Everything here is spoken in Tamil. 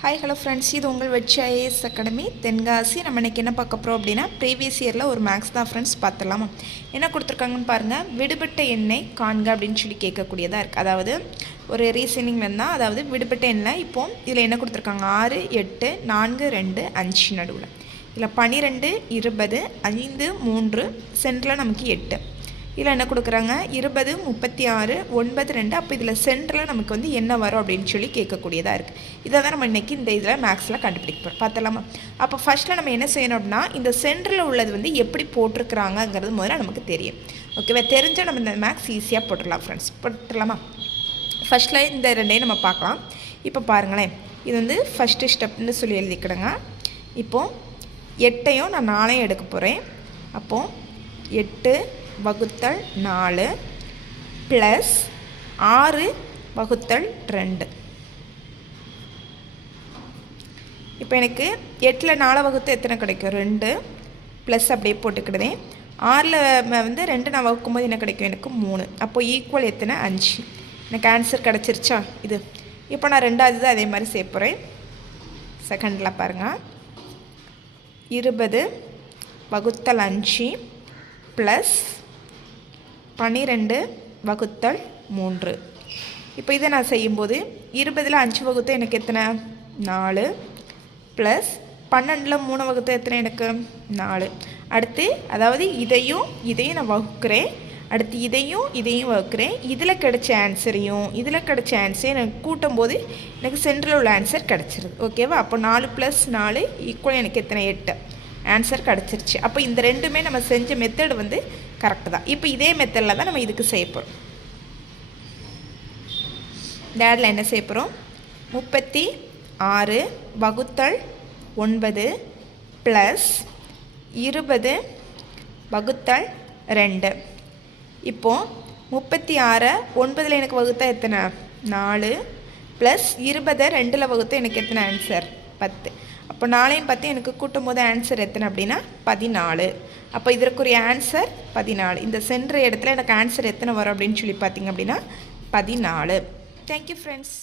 ஹாய் ஹலோ ஃப்ரெண்ட்ஸ், இது உங்கள் வெற்றி ஐஏஎஸ் அகாடமி தென்காசி. நம்ம இன்றைக்கி என்ன பார்க்க போகிறோம் அப்படின்னா, ப்ரீவியஸ் இயரில் ஒரு மேக்ஸ் தான் ஃப்ரெண்ட்ஸ். பார்த்துடலாமா? என்ன கொடுத்துருக்காங்கன்னு பாருங்கள். விடுபட்ட எண்ணை காண்க அப்படின்னு சொல்லி கேட்கக்கூடியதாக இருக்குது. அதாவது ஒரு ரீசனிங் இருந்தால், அதாவது விடுபட்ட எண்ணெய் இப்போது இதில் என்ன கொடுத்துருக்காங்க, 6, 8, 4, 2, 5 நடுவில் இதில் 12, 20, 5, 3 சென்டரில் நமக்கு 8. இதில் என்ன கொடுக்குறாங்க, 20, 36, 9, 2. அப்போ இதில் சென்டரில் நமக்கு வந்து என்ன வரும் அப்படின்னு சொல்லி கேட்கக்கூடியதாக இருக்குது. இதை தான் நம்ம இன்றைக்கி இந்த இதில் மேக்ஸில் கண்டுபிடிப்போம். பார்த்தலாமா? அப்போ ஃபஸ்ட்டில் நம்ம என்ன செய்யணும் அப்படின்னா, இந்த சென்டரில் உள்ளது வந்து எப்படி போட்டிருக்கிறாங்கங்கிறது முதல்ல நமக்கு தெரியும். ஓகேவா? தெரிஞ்சால் நம்ம இந்த மேக்ஸ் ஈஸியாக போட்டுடலாம் ஃப்ரெண்ட்ஸ். போட்டுடலாமா? ஃபஸ்ட்டில் இந்த ரெண்டையும் நம்ம பார்க்கலாம். இப்போ பாருங்களேன், இது வந்து ஃபஸ்ட்டு ஸ்டெப்னு சொல்லி எழுதிக்கிடுங்க. இப்போது 8ஐயும் நான் 4ஐயும் எடுக்க போகிறேன். அப்போது 8 வகுத்தல் 4 ப்ளஸ் 6 வகுத்தல் 2. இப்போ எனக்கு 8ல் 4 வகுத்து எத்தனை கிடைக்கும், 2 ப்ளஸ் அப்படியே போட்டுக்கிடுதேன். 6ல் வந்து 2 நான் வகுக்கும்போது என்ன கிடைக்கும், எனக்கு 3. அப்போது ஈக்குவல் எத்தனை, 5. எனக்கு ஆன்சர் கிடச்சிருச்சா இது. இப்போ நான் ரெண்டாவது அதே மாதிரி சேர்ப்புறேன். செகண்டில் பாருங்கள், 20 வகுத்தல் 5 ப்ளஸ் 12 வகுத்தல் 3. இப்போ இதை நான் செய்யும்போது 20ல் 5 வகுத்து எனக்கு எத்தனை, 4 ப்ளஸ் 12ல் 3 வகுத்து எத்தனை, எனக்கு 4. அடுத்து அதாவது இதையும் நான் வகுக்கிறேன். அடுத்து இதையும் வகுக்கிறேன். இதில் கிடைச்ச ஆன்சரையும் இதில் கிடைச்ச ஆன்சரையும் எனக்கு கூட்டும்போது எனக்கு சென்டரில் உள்ள ஆன்சர் கிடச்சிருது. ஓகேவா? அப்போ 4 + 4 ஈக்குவல் எனக்கு எத்தனை, 8. ஆன்சர் கிடச்சிருச்சு. அப்போ இந்த ரெண்டுமே நம்ம செஞ்ச மெத்தடு வந்து கரெக்டு தான். இப்போ இதே மெத்தடில் தான் நம்ம இதுக்கு செய்ய போகிறோம். டேடில் என்ன செய்ய போகிறோம், 36 வகுத்தல் 9 ப்ளஸ் 20 வகுத்தல் 2. இப்போது 36 9ல் எனக்கு வகுத்தா எத்தனை, 4 ப்ளஸ் 20 2ல் வகுத்தா எனக்கு எத்தனை ஆன்சர், 10. அப்போ 4ஐயும் 10 எனக்கு கூட்டும் போது ஆன்சர் எத்தனை அப்படின்னா 14. அப்போ இதற்குரிய ஆன்சர் 14. இந்த சென்டர் இடத்துல எனக்கு ஆன்சர் எத்தனை வரும் அப்படின்னு சொல்லி பார்த்தீங்க அப்படின்னா 14. Thank you friends.